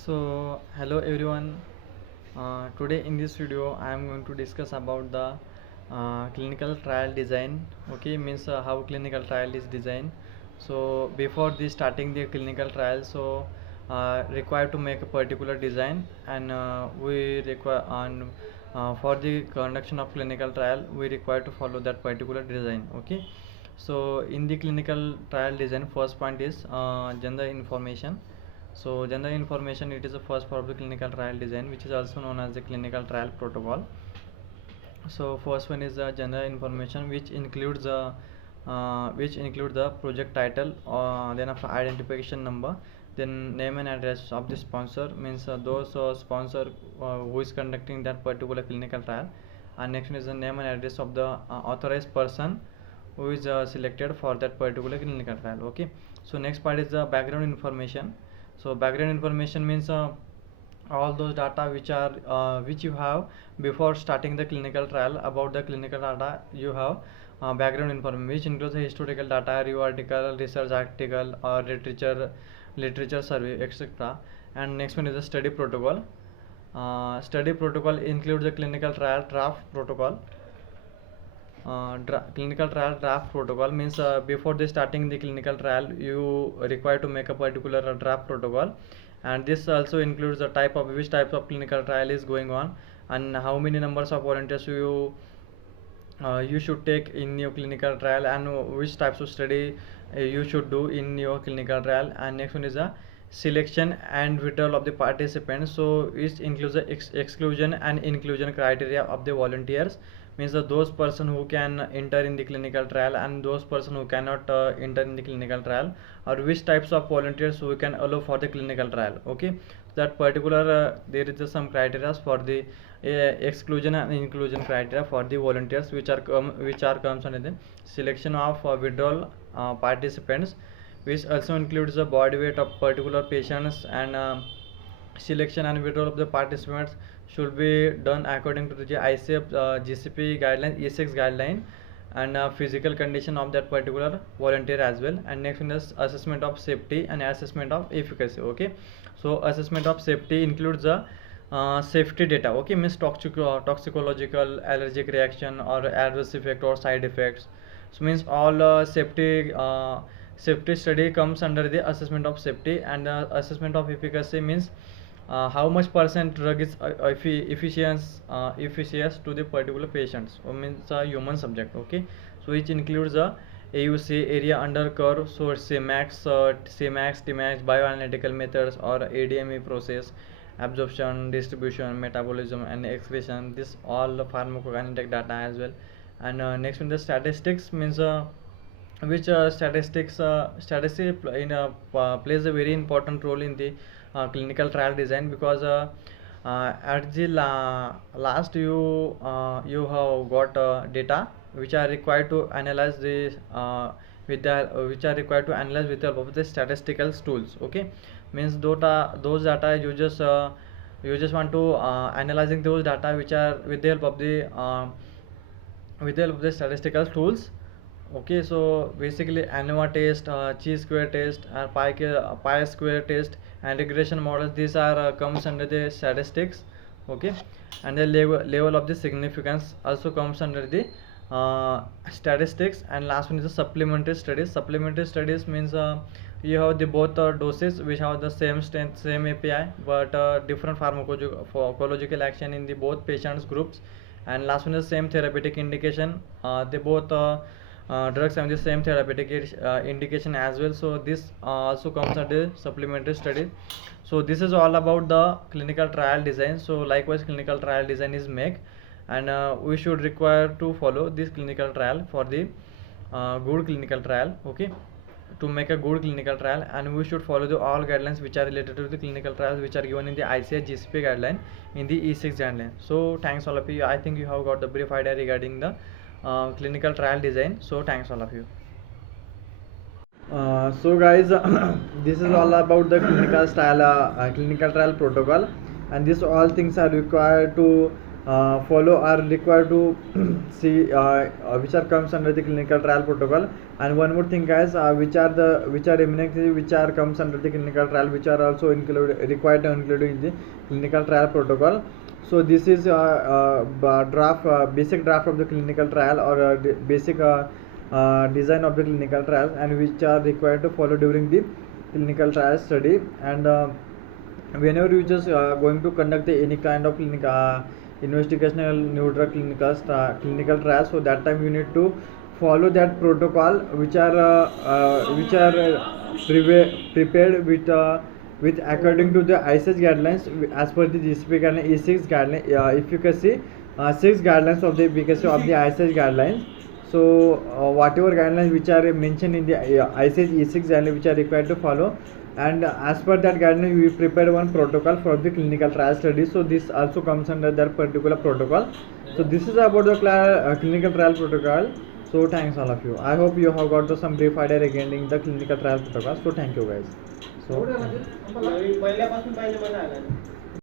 So hello everyone. Today in this video I am going to discuss about the clinical trial design. Okay, means how clinical trial is designed. So before this starting the clinical trial, so required to make a particular design, and we require on for the conduction of clinical trial we require to follow that particular design. Okay, so in the clinical trial design, first point is gender information. So gender information, it is the first part of the clinical trial design, which is also known as the clinical trial protocol. So first one is the gender information, which include the project title, then after identification number, then name and address of the sponsor, means those sponsor who is conducting that particular clinical trial, and next one is the name and address of the authorized person who is selected for that particular clinical trial. Okay, so next part is the background information. So background information means all those data which you have before starting the clinical trial. About the clinical data you have background information, which includes the historical data, review article, research article, or literature survey, etc. And next one is the study protocol. Study protocol includes the clinical trial draft protocol. Clinical trial draft protocol means before the starting the clinical trial you require to make a particular draft protocol, and this also includes the type of which types of clinical trial is going on, and how many numbers of volunteers you should take in your clinical trial, and which types of study you should do in your clinical trial. And next one is the selection and withdrawal of the participants. So it includes the exclusion and inclusion criteria of the volunteers, means that those person who can enter in the clinical trial and those person who cannot enter in the clinical trial, or which types of volunteers we can allow for the clinical trial. Okay, that particular there is some criteria for the exclusion and inclusion criteria for the volunteers, which are comes under the selection of withdrawal participants, which also includes the body weight of particular patients, and selection and withdrawal of the participants should be done according to the ICF GCP guideline, ESX guideline, and physical condition of that particular volunteer as well. And next one is assessment of safety and assessment of efficacy. Okay, so assessment of safety includes the safety data. Okay, means toxicological, allergic reaction, or adverse effect or side effects. So means all safety study comes under the assessment of safety. And assessment of efficacy means how much percent drug is efficacious to the particular patients, or means a human subject. Okay, so which includes the AUC, area under curve, so Cmax, Tmax, bioanalytical methods, or ADME process, absorption, distribution, metabolism, and excretion. This all the pharmacokinetic data as well. And next one, the statistics means which statistics plays a very important role in the clinical trial design, because at the last you have got data which are required to analyze the with the which are required to analyze with the help of the statistical tools. Okay, means those data you just want to analyzing those data which are with the help of the statistical tools. Okay, so basically ANOVA test, chi-square test, pi-square test, and regression models, these are comes under the statistics. Okay, and the level of the significance also comes under the statistics. And last one is the supplementary studies. Supplementary studies means you have the both doses which have the same strength, same API, but different pharmacological action in the both patients groups. And last one is same therapeutic indication. They both drugs have the same therapeutic indication as well. So this also comes under supplementary study. So this is all about the clinical trial design. So likewise clinical trial design is made, and we should require to follow this clinical trial for the good clinical trial. Okay, to make a good clinical trial, and we should follow the all guidelines which are related to the clinical trials, which are given in the ICH GCP guideline, in the E6 guideline. So thanks all of you. I think you have got the brief idea regarding the clinical trial design. So thanks all of you. So guys, this is all about the clinical trial protocol, and these all things are required to follow are required to see which are comes under the clinical trial protocol. And one more thing guys, which are imminently which are comes under the clinical trial, which are also required to include in the clinical trial protocol. So this is draft basic draft of the clinical trial, or basic design of the clinical trial, and which are required to follow during the clinical trial study. And whenever you just going to conduct any kind of investigational new drug clinical trial, so that time you need to follow that protocol, which are prepared with according to the ICH guidelines, as per the GCP guideline, E6 guideline, efficacy 6 guidelines of the efficacy of the ICH guidelines. So whatever guidelines which are mentioned in the ICH E6 guideline, which are required to follow, and as per that guideline we prepare one protocol for the clinical trial study. So this also comes under that particular protocol. So this is about the clinical trial protocol. So thanks all of you. I hope you have got some brief idea regarding the clinical trial protocol. So thank you guys. So